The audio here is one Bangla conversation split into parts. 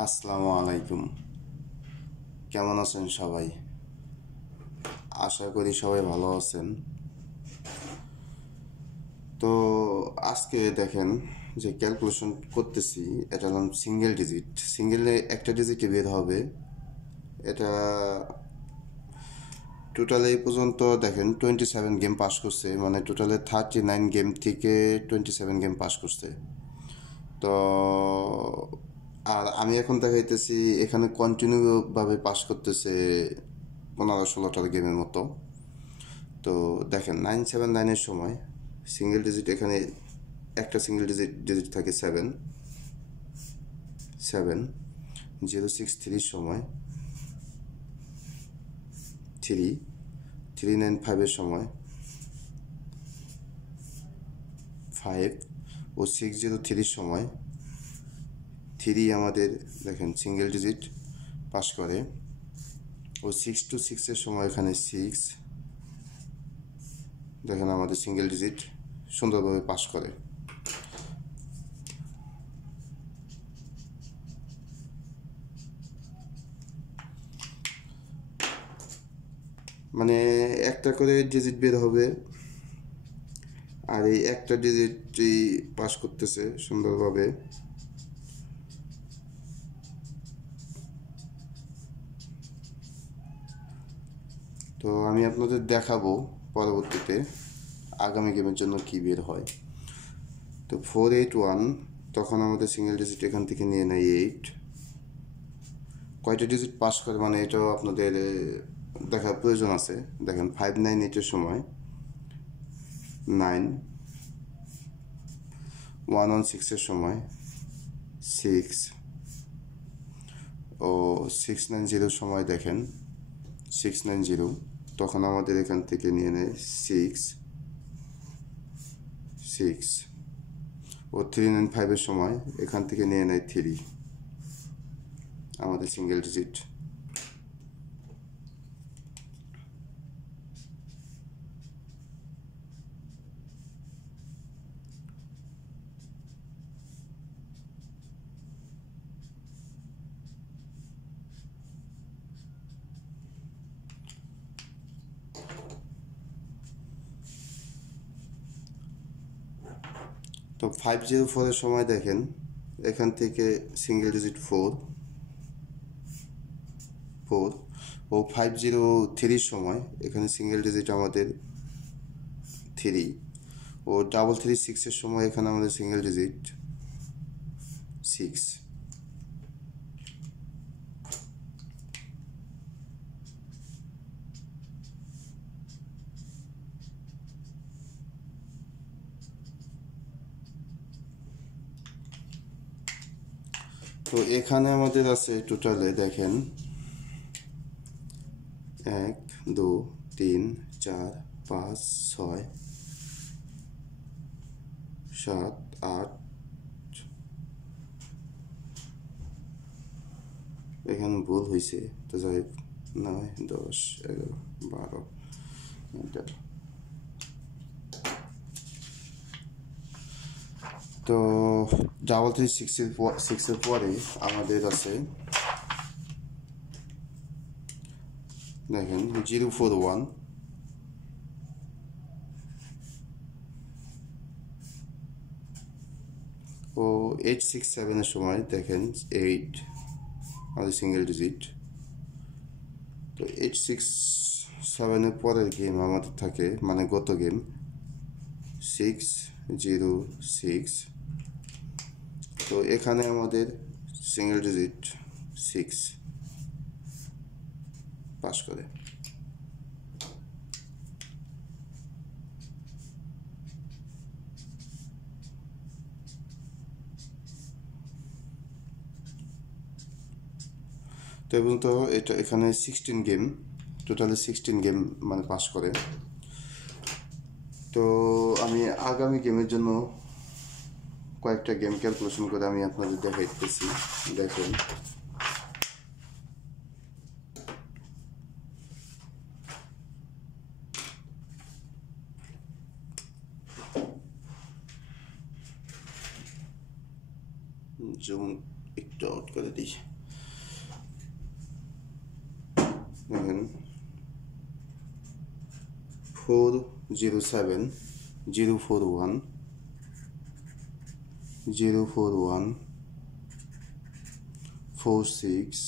আসসালামু আলাইকুম। কেমন আছেন সবাই? আশা করি সবাই ভালো আছেন। তো আজকে দেখেন যে ক্যালকুলেশন করতেছি, এটা হলাম সিঙ্গেল ডিজিট। সিঙ্গেলে একটা ডিজিটে বের হবে। এটা টোটাল এই পর্যন্ত দেখেন 27 গেম পাস করছে, মানে টোটালে 39 গেম থেকে 27 গেম পাস করছে। তো আর আমি এখন দেখাইতেছি এখানে কন্টিনিউ ভাবে পাস করতেছে 15-16টা গেমের মতো। তো দেখেন 979-এর সময় সিঙ্গেল ডিজিট, এখানে একটা সিঙ্গেল ডিজিট থাকে 7, 063 সময় 3, 395-এর সময় 5 ও 603 সময় 3 আমাদের দেখেন সিঙ্গেল ডিজিট পাস করে। ও 626-এর সময় এখানে 6 দেখেন আমাদের সিঙ্গেল ডিজিট সুন্দরভাবে পাস করে। মানে একটা করে ডিজিট বের হবে, আর এই একটা ডিজিটই পাস করতেছে সুন্দরভাবে। তো আমি আপনাদের দেখাবো পরবর্তীতে আগামী গেমের জন্য কি বের হয়। তো 481, তখন আমাদের সিঙ্গেল ডিজিট এখান থেকে নিয়ে নেয় 8। কয়টা ডিজিট পাস করে মানে এটাও আপনাদের দেখার প্রয়োজন আছে। দেখেন 598-এর সময় 9, 116-এর সময় 6 ও 690-এর সময় দেখেন 690, তখন আমাদের এখান থেকে নিয়ে নেয় 6 ও 395-এর সময় এখান থেকে নিয়ে নেয় 3 আমাদের সিঙ্গেল ডিজিট। তো 504-এর সময় দেখেন এখান থেকে সিঙ্গেল ডিজিট 4 ও 503-র সময় এখানে সিঙ্গেল ডিজিট আমাদের 3 ও 336-এর সময় এখানে আমাদের সিঙ্গেল ডিজিট 6। তো এখানে আমাদের আছে টোটালে দেখেন 1 2 3 4 5 6 7 8, এখানে ভুল হয়েছে। তো যাই হোক 9 10 11 12 13। তো 336-এর পরে আমাদের আছে দেখেন 041 ও 867-এর সময় দেখেন 8 আমাদের সিঙ্গেল ডিজিট। তো 867-এর পরের গেম আমাদের থাকে মানে গত গেম 606। তো এখানে আমাদের সিঙ্গেল ডিজিট 6 পাস করে। তো এবং তো এটা এখানে 16 গেম, টোটালি 16 গেম মানে পাস করে। তো আমি আগামী গেমের জন্য কয়েকটা গেম ক্যালকুলেশন করে আমি আপনাদের দেখাইতেছি। দেখেন জুম একটু আউট করে দিই। দেখেন 407 041 041 46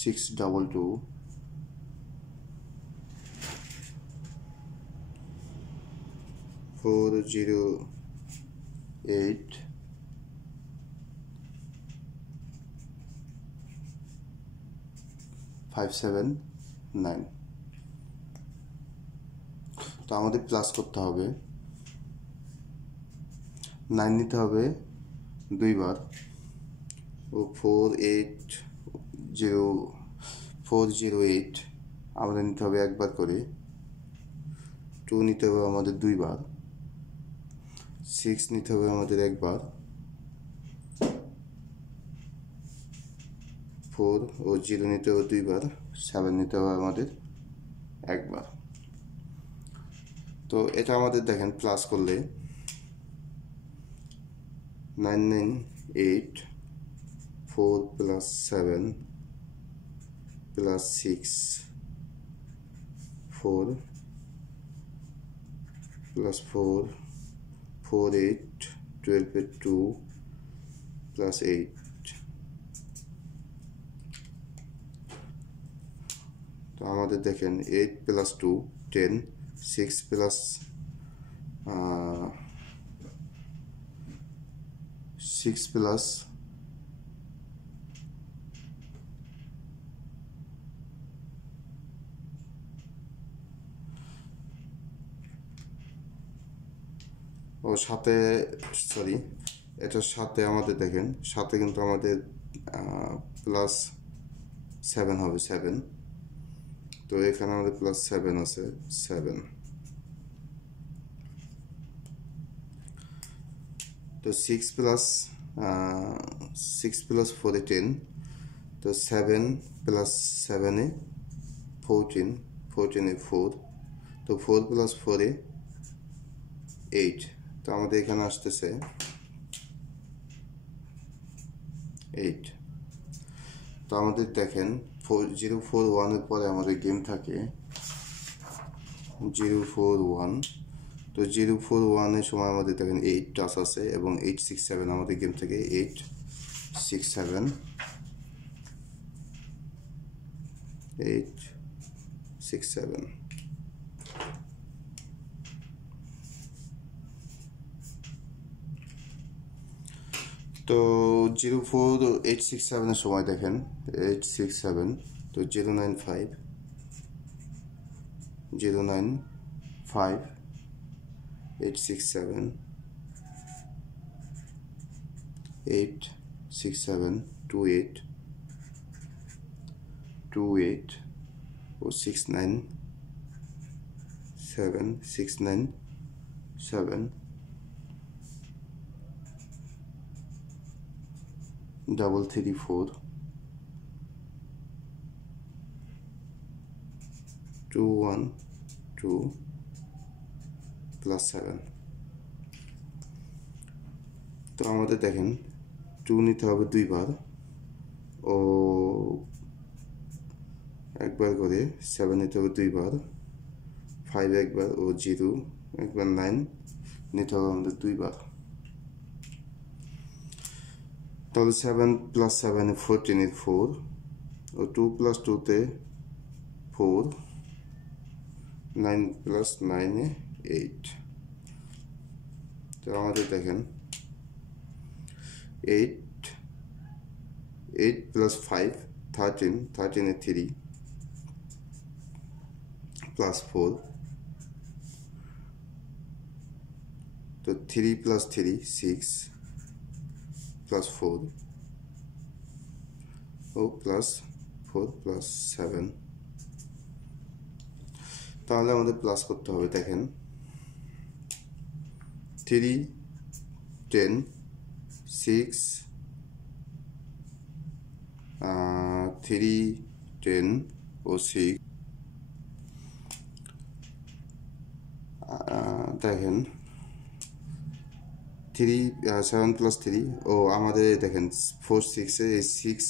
622 408 579। তো আমাদের প্লাস করতে হবে, 9 নিতে হবে দুইবার, ও 408 আমাদের নিতে হবে একবার করে, 2 নিতে হবে আমাদের দুইবার, 6 নিতে হবে আমাদের একবার, 4 ও 0 নিতে হবে দুইবার, 7 নিতে হবে আমাদের একবার। তো এটা আমাদের দেখেন প্লাস করলে 998 4 + 7 + 6 4 + 4 48 12 এর 2 + 8। তো আমাদের দেখেন 8 + 2 10, 6 + 6 + ও সাথে, সরি, এটার সাথে আমাদের দেখেন সাথে কিন্তু আমাদের +7 হবে, 7। তো এখানে আমাদের +7 আছে, 7। তো 6 + 4 এ 10, তো 7 + 7 এ 14, 14 এ 4, তো 4 + 4 এ 8। তো আমাদের এখানে আসতেছে 8। তো আমাদের দেখেন 041 এর পরে আমাদের গেম থাকে 041। তো 041 এর সময় আমাদের দেখেন 8 টাচ আছে এবং 867 আমাদের গেম থেকে 867 867। তো 04867 এর সময় দেখেন 867, তো 095 867 867 28 28 ও 697 697 334 212 +7। তো আমাদের দেখেন 2 নিতে হবে দুইবার ও একবার করে, 7 নিতে হবে দুইবার, 5 একবার ও 0 একবার, 9 নিতে হবে আমাদের দুইবার। তাহলে 7 + 7 এ 14 এর 4 ও 2 + 2 তে 4, 9 + 9 এ 8। তো আমাদের দেখেন 8 + 5 13, 13 এ 3 + 4, তো 3 + 3 6 + 4 ও +4 + 7। তাহলে আমাদের প্লাস করতে হবে, দেখেন 3 10 6 3 10 ও 6, দেখেন থ্রি 7 + 3 ও আমাদের দেখেন 4 6 এই 6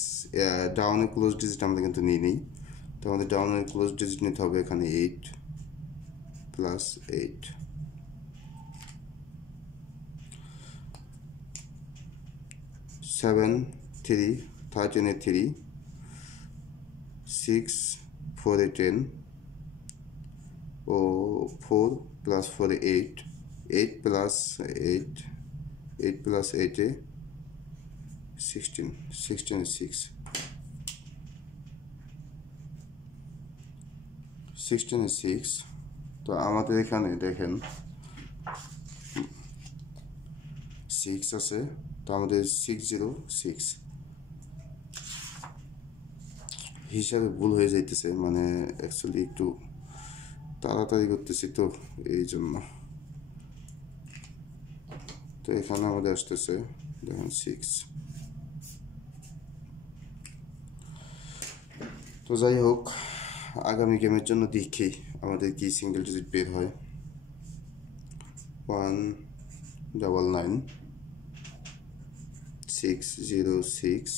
ডাউনের ক্লোজ ডিজিট আমাদের কিন্তু নিয়ে নেই, তো আমাদের ডাউনের ক্লোজ ডিজিট নিতে হবে এখানে 8 + 8, 7 3 13 এ 3, 6 4 এ 10 ও 4 + 4 এ 8, 8 + 8, 8 + 8 এ 16, 16 এ 6, 16 এ 6। তো আমাদের এখানে দেখেন 6 আছে, তো আমাদের 606 হিসাবে ভুল হয়ে যাইতেছে, মানে অ্যাকচুয়ালি একটু তাড়াতাড়ি করতেছি তো এই জন্য। তো এখানে আমাদের আসতেছে দেখেন 6। তো যাই হোক, আগামী গেমের জন্য দেখি আমাদের কি সিঙ্গেল ডিজিট বের হয়। 199 606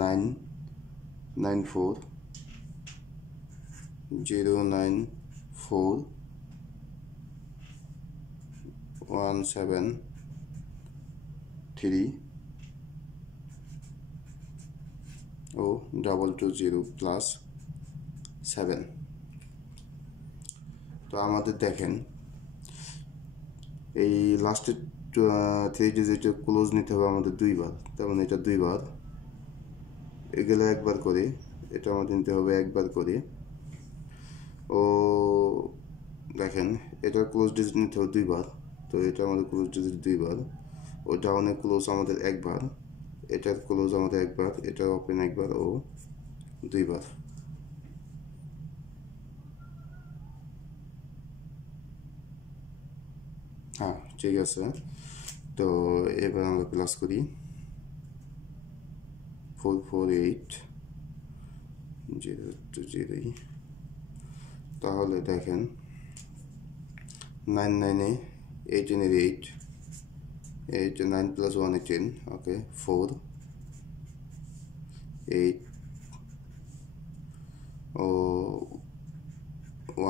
994 094 173 ও 220 + 7। তো আমাদের দেখেন এই লাস্টের 3 ডিজিটের ক্লোজ নিতে হবে আমাদের 2বার, তার মানে এটা 2বার, এগুলো একবার করে, এটা আমাদের নিতে হবে একবার করে। ও দেখেন এটার ক্লোজ ডিজিট নিতে হবে 2বার, তো এটা আমাদের ক্লোজ ডিজিট 2বার, ও ডাউনের ক্লোজ আমাদের একবার, এটার ক্লোজ আমাদের একবার, এটার ওপেন একবার ও 2বার। হ্যাঁ ঠিক আছে, তো এবার আমরা প্লাস করি 448 020। তাহলে দেখেন 9 9 এ 18 এর 8, 8 9 + 1 এ 10, ওকে 4 8 ও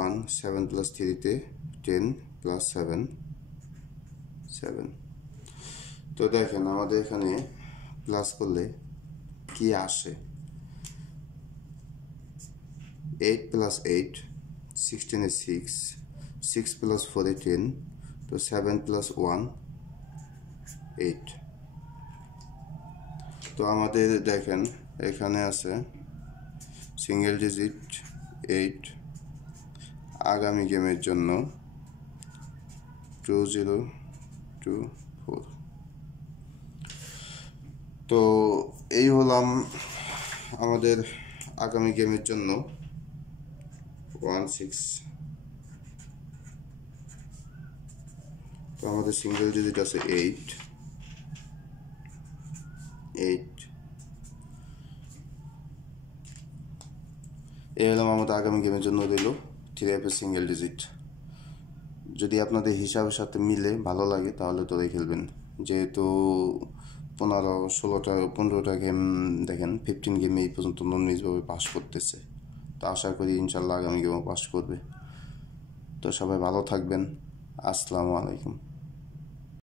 1 7 + 3 তে 10 + 7 7। তো দেখেন আমাদের এখানে প্লাস করলে কি আসে, 8 + 8 16 এ 6, 6 + 4 এ 10, তো 7 + 1 8। তো আমাদের দেখেন এখানে আছে সিঙ্গেল ডিজিট 8 আগামী গেমের জন্য 2024। তো এই হলাম আমাদের আগামী গেমের জন্য 16। তো আমাদের সিঙ্গেল ডিজিট আছে 8 8। এই হলাম আমাদের আগামী গেমের জন্য দিল 3F সিঙ্গেল ডিজিট। যদি আপনাদের হিসাবের সাথে মিলে ভালো লাগে তাহলে তোরাই খেলবেন, যেহেতু 15-16টা গেম দেখেন 15 গেমে এই পর্যন্ত নন মিসভাবে পাস করতেছে, তো আশা করি ইনশাল্লাহ আগামী গেমও পাস করবে। তো সবাই ভালো থাকবেন, আসসালামু আলাইকুম।